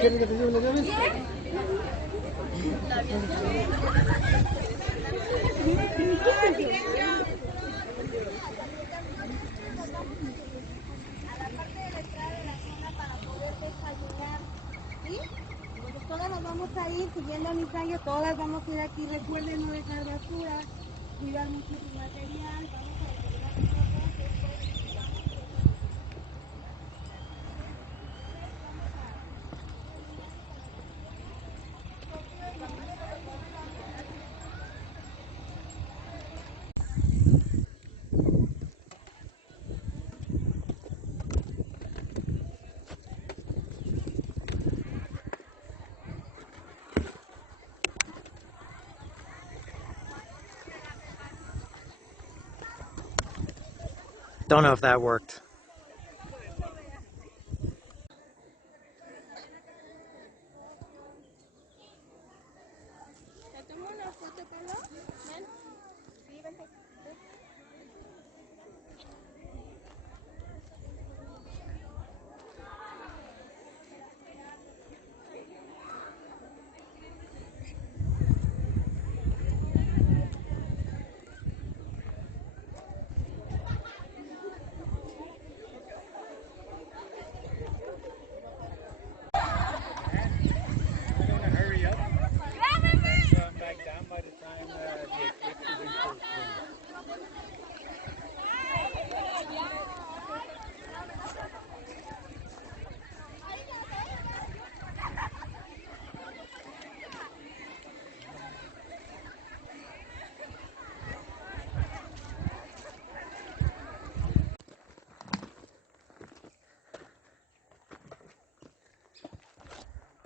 ¿Quieres que te lleve las llaves? Todas nos vamos a ir siguiendo mi sangre, todas vamos a ir aquí. Recuerden no dejar basura, cuidar mucho su material. Vamos a Don't know if that worked.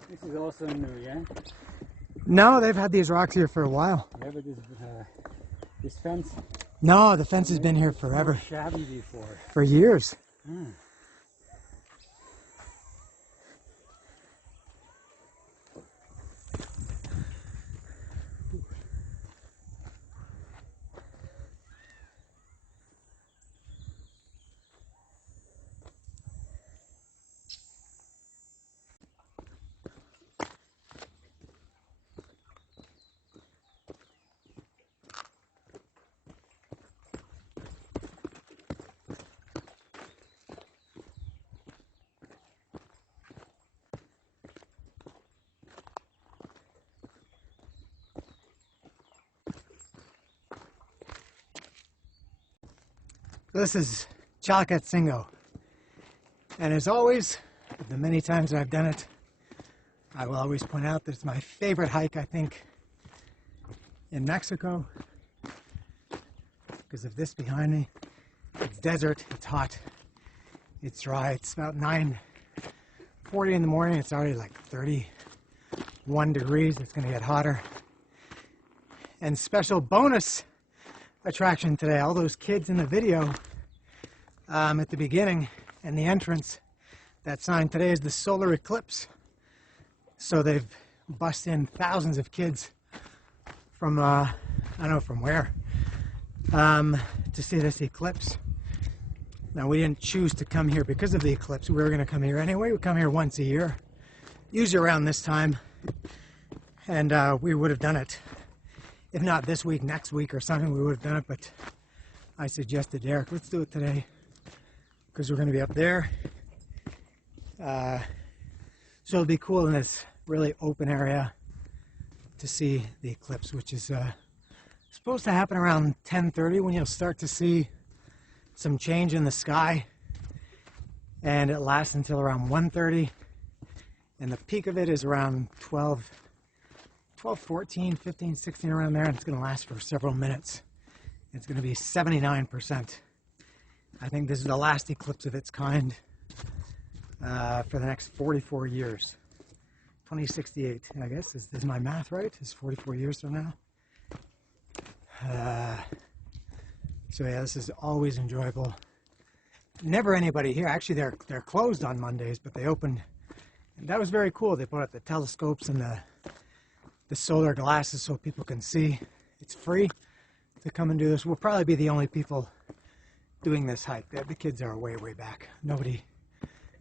This is also new, yeah? No, they've had these rocks here for a while. Yeah, but this fence. No, the fence has been here forever. Shabby before. For years. Hmm. This is Chalcatzingo. And as always, the many times I've done it, I will always point out that it's my favorite hike, I think, in Mexico. Because of this behind me. It's desert, it's hot, it's dry. It's about 9:40 in the morning. It's already like 31 degrees. It's going to get hotter. And special bonus attraction today, all those kids in the video at the beginning and the entrance, that sign today is the solar eclipse. So they've bussed in thousands of kids from, I don't know from where, to see this eclipse. Now we didn't choose to come here because of the eclipse. We were going to come here anyway. We come here once a year, usually around this time, and we would have done it. If not this week, next week or something, we would have done it, but I suggested Derek, let's do it today, because we're going to be up there. So it'll be cool in this really open area to see the eclipse, which is supposed to happen around 10:30 when you'll start to see some change in the sky, and it lasts until around 1:30, and the peak of it is around 12, 14, 15, 16, around there, and it's going to last for several minutes. It's going to be 79%. I think this is the last eclipse of its kind for the next 44 years. 2068, I guess, is my math right? Is 44 years from now? So yeah, this is always enjoyable. Never anybody here. Actually, they're closed on Mondays, but they opened. And that was very cool. They put up the telescopes and the solar glasses so people can see. It's free to come and do this. We'll probably be the only people doing this hike. The kids are way back. Nobody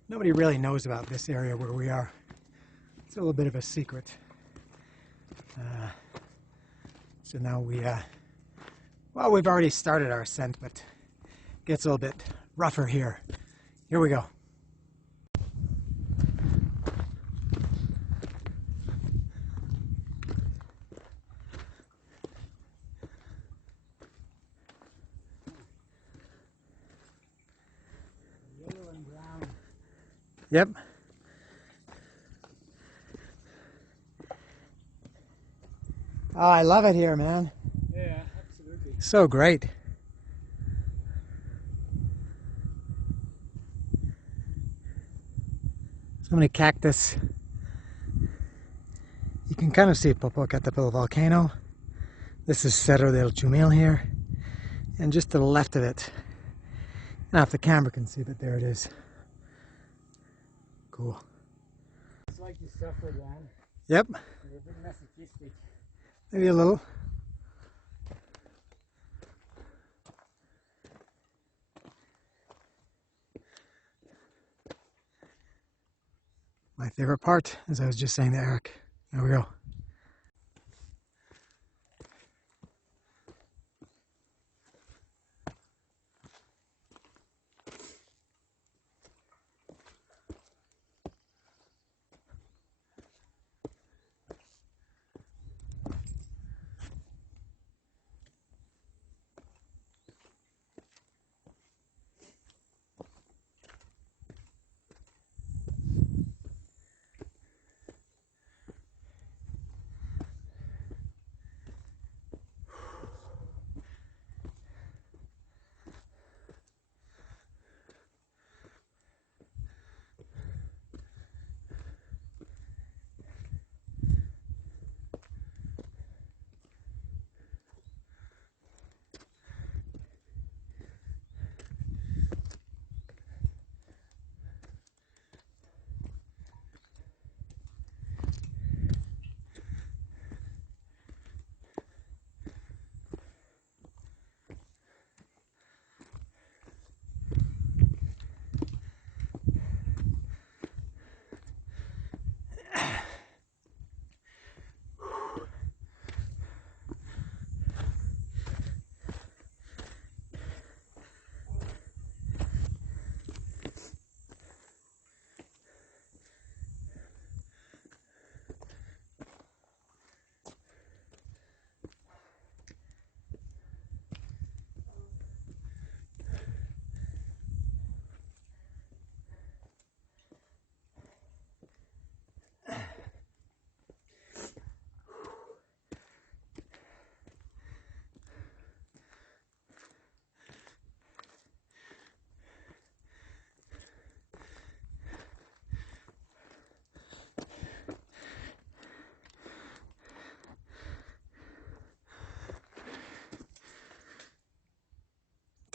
really knows about this area where we are. It's a little bit of a secret. So now well, we've already started our ascent, but it gets a little bit rougher here. Here we go. Yellow and brown. Yep. Oh, I love it here, man. Yeah, absolutely. So great. So many cactus. You can kind of see Popocatépetl volcano. This is Cerro del Chumil here. And just to the left of it, I don't know if the camera can see, but there it is. Cool. It's like you suffered, man. Yep, You're a bit masochistic. maybe a little. My favorite part, as I was just saying to Eric. There we go.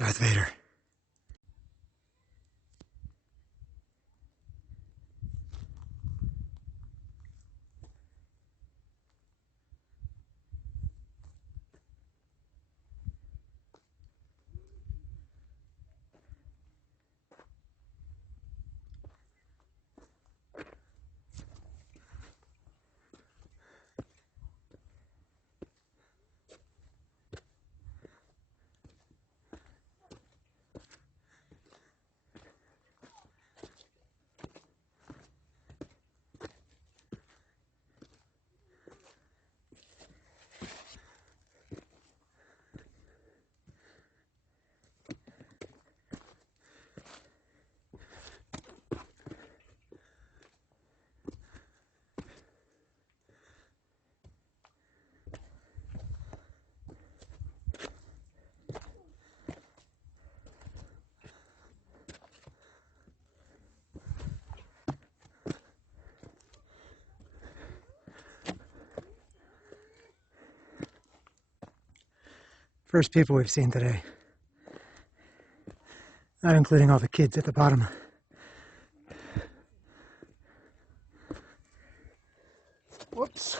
Darth Vader. First people we've seen today. Not including all the kids at the bottom. Whoops.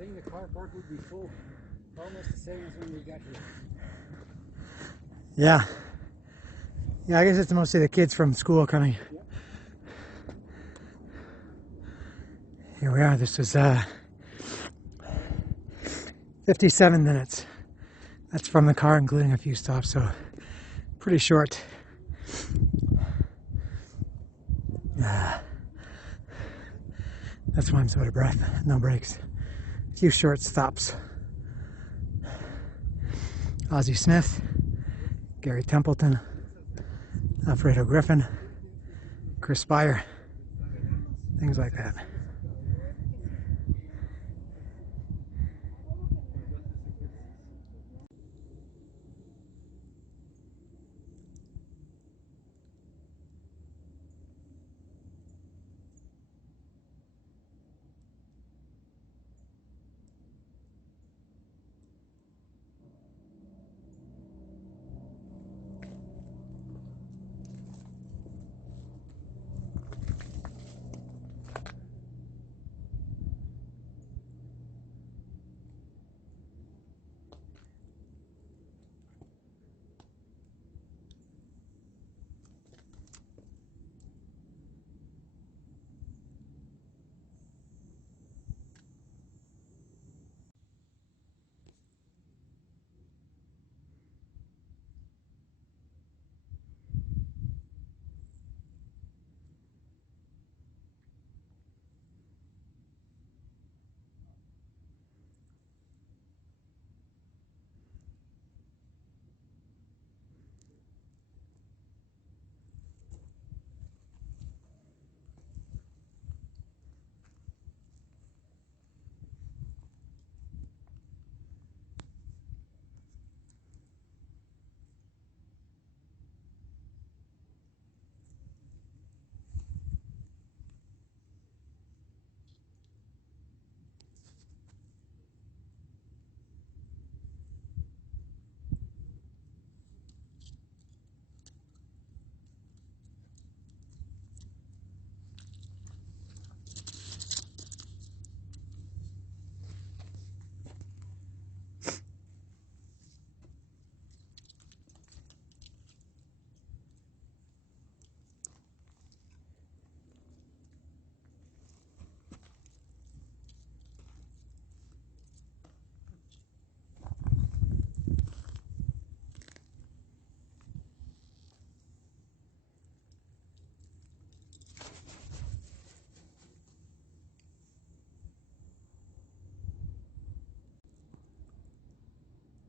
think the car park would be full. Almost the same as when we got here. Yeah. Yeah, I guess it's mostly the kids from school coming. Yep. Here we are. This is 57 minutes. That's from the car, including a few stops, so pretty short. That's why I'm so out of breath. No breaks. A few short stops. Ozzie Smith, Gary Templeton, Alfredo Griffin, Chris Spire, things like that.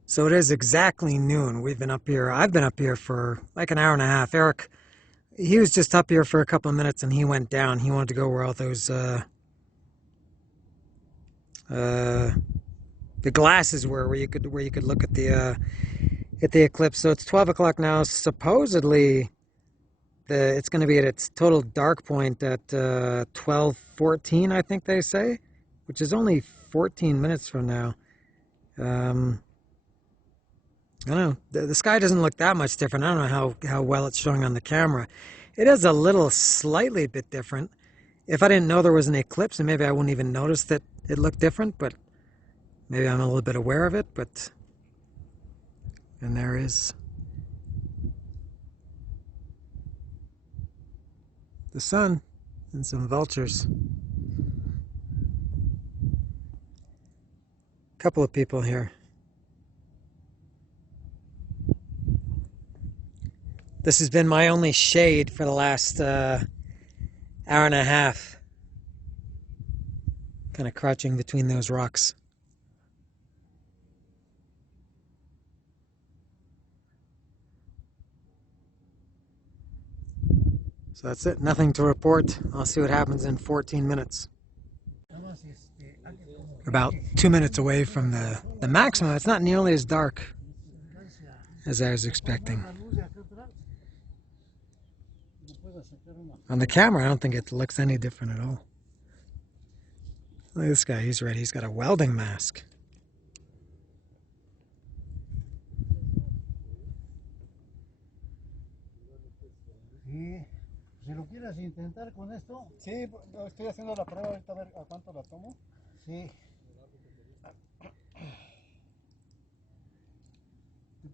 So it is exactly noon. We've been up here. I've been up here for like an hour and a half. Eric, he was just up here for a couple of minutes and he went down. He wanted to go where all those the glasses were, where you could look at the eclipse. So it's 12 o'clock now. Supposedly, it's going to be at its total dark point at 12:14, I think they say, which is only 14 minutes from now. I don't know. The sky doesn't look that much different. I don't know how well it's showing on the camera. It is a little slightly bit different. If I didn't know there was an eclipse, and maybe I wouldn't even notice that it looked different, but maybe I'm a little bit aware of it. And there is the sun and some vultures. A couple of people here. This has been my only shade for the last hour and a half. Kind of crouching between those rocks. So that's it. Nothing to report. I'll see what happens in 14 minutes. About 2 minutes away from the maximum. It's not nearly as dark as I was expecting. On the camera, I don't think it looks any different at all. Look at this guy. He's ready. He's got a welding mask. Sí. Si lo quieres intentar con esto. Sí, estoy haciendo la prueba ahorita a ver a cuánto la tomo. Sí.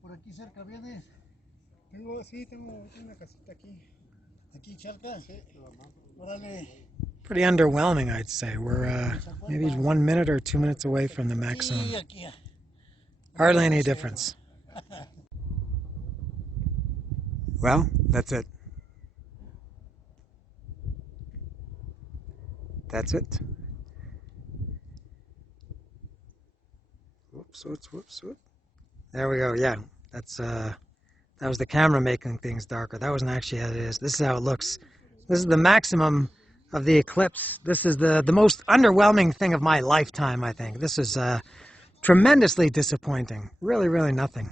por aquí cerca vienes. Tengo una casita aquí. Aquí, Chalca. Sí. Órale. Pretty underwhelming, I'd say. We're maybe 1 minute or 2 minutes away from the maximum. Aquí. Hardly any difference. Well, that's it. That's it. Whoops. There we go. Yeah, that's that was the camera making things darker. That wasn't actually how it is. This is how it looks. This is the maximum of the eclipse. This is the most underwhelming thing of my lifetime, I think. This is tremendously disappointing. Really nothing.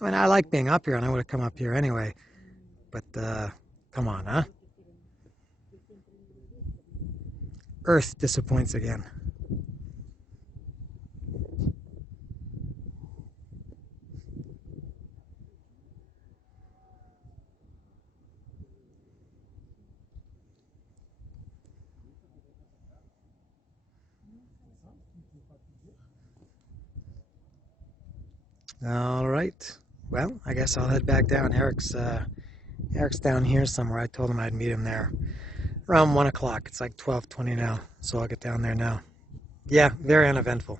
I mean, I like being up here, and I would have come up here anyway. But come on, huh? Earth disappoints again. All right. Well, I guess I'll head back down. Eric's down here somewhere. I told him I'd meet him there around 1 o'clock. It's like 12:20 now, so I'll get down there now. Yeah, very uneventful.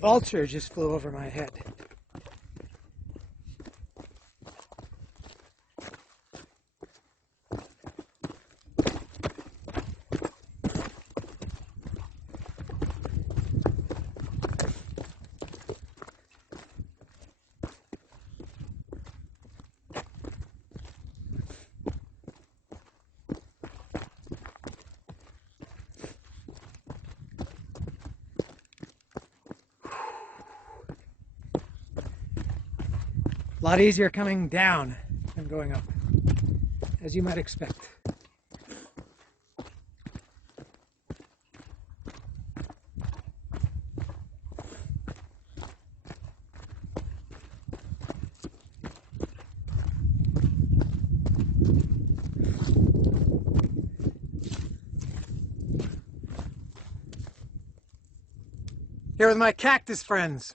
Vulture just flew over my head. A lot easier coming down than going up, as you might expect. Here with my cactus friends.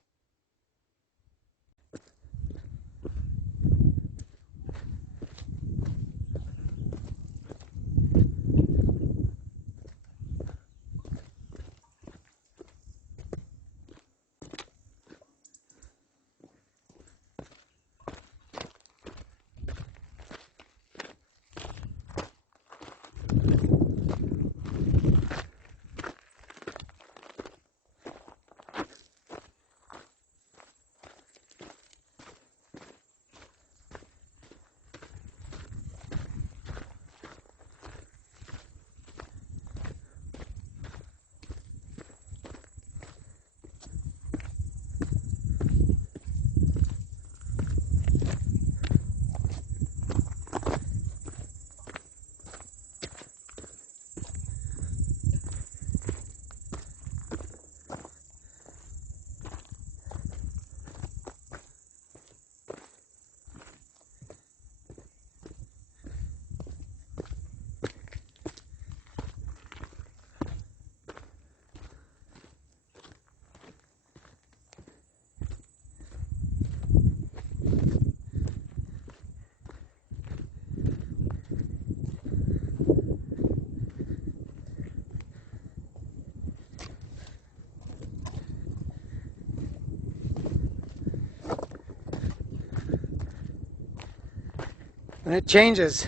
And it changes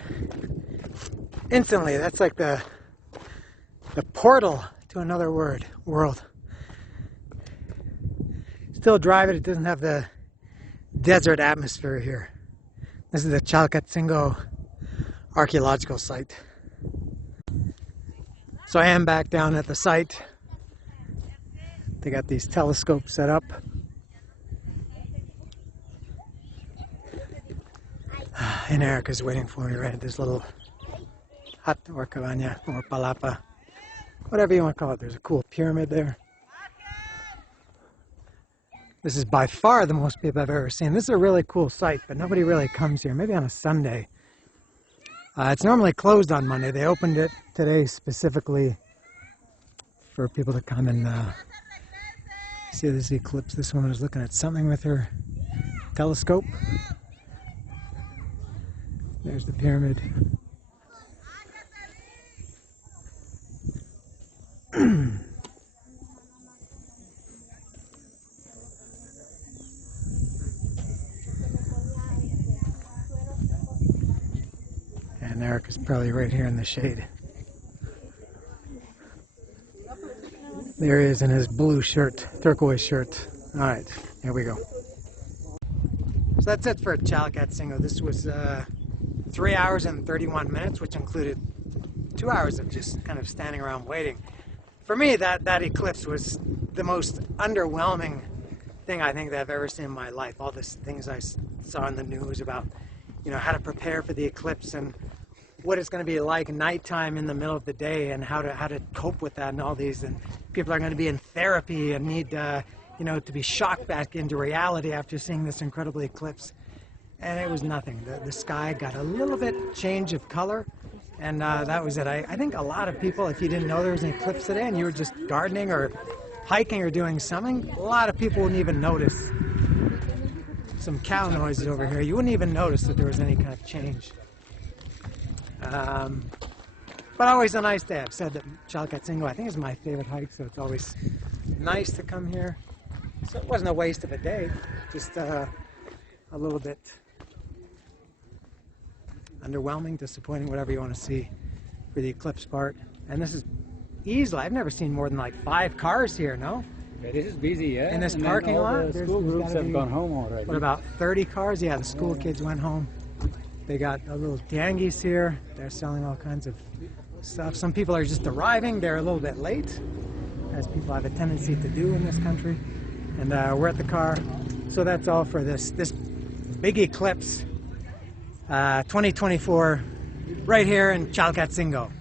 instantly. That's like the portal to another world. Still drive it, it doesn't have the desert atmosphere here. This is the Chalcatzingo archaeological site. So I am back down at the site. They got these telescopes set up. And Erica's waiting for me right at this little hut or cabana or palapa, whatever you want to call it. There's a cool pyramid there. This is by far the most people I've ever seen. This is a really cool site, but nobody really comes here, maybe on a Sunday. It's normally closed on Monday. They opened it today specifically for people to come and see this eclipse. This woman is looking at something with her telescope. There's the pyramid. And Erica's probably right here in the shade. There he is in his blue shirt, turquoise shirt. Alright, here we go. So that's it for Chalcatzingo. This was 3 hours and 31 minutes, which included 2 hours of just kind of standing around waiting. For me, that eclipse was the most underwhelming thing I think that I've ever seen in my life. All these things I saw in the news about, you know, how to prepare for the eclipse and what it's going to be like nighttime in the middle of the day and how to cope with that and all these. And people are going to be in therapy and need, you know, to be shocked back into reality after seeing this incredible eclipse. And it was nothing. The sky got a little bit change of color, and that was it. I think a lot of people, if you didn't know there was an eclipse today and you were just gardening or hiking or doing something, a lot of people wouldn't even notice. Some cow noises over here. You wouldn't even notice that there was any kind of change. But always a nice day. I've said that Chalcatzingo, I think, is my favorite hike, so it's always nice to come here. So it wasn't a waste of a day, just a little bit underwhelming, disappointing, whatever you want to see for the eclipse part. And this is easily, I've never seen more than like 5 cars here, no? Yeah, this is busy, yeah. In this parking lot? The school groups have gone home already. What, about 30 cars? Yeah, the school kids went home. They got a little dangies here. They're selling all kinds of stuff. Some people are just arriving. They're a little bit late, as people have a tendency to do in this country. And we're at the car. So that's all for this big eclipse 2024 right here in Chalcatzingo.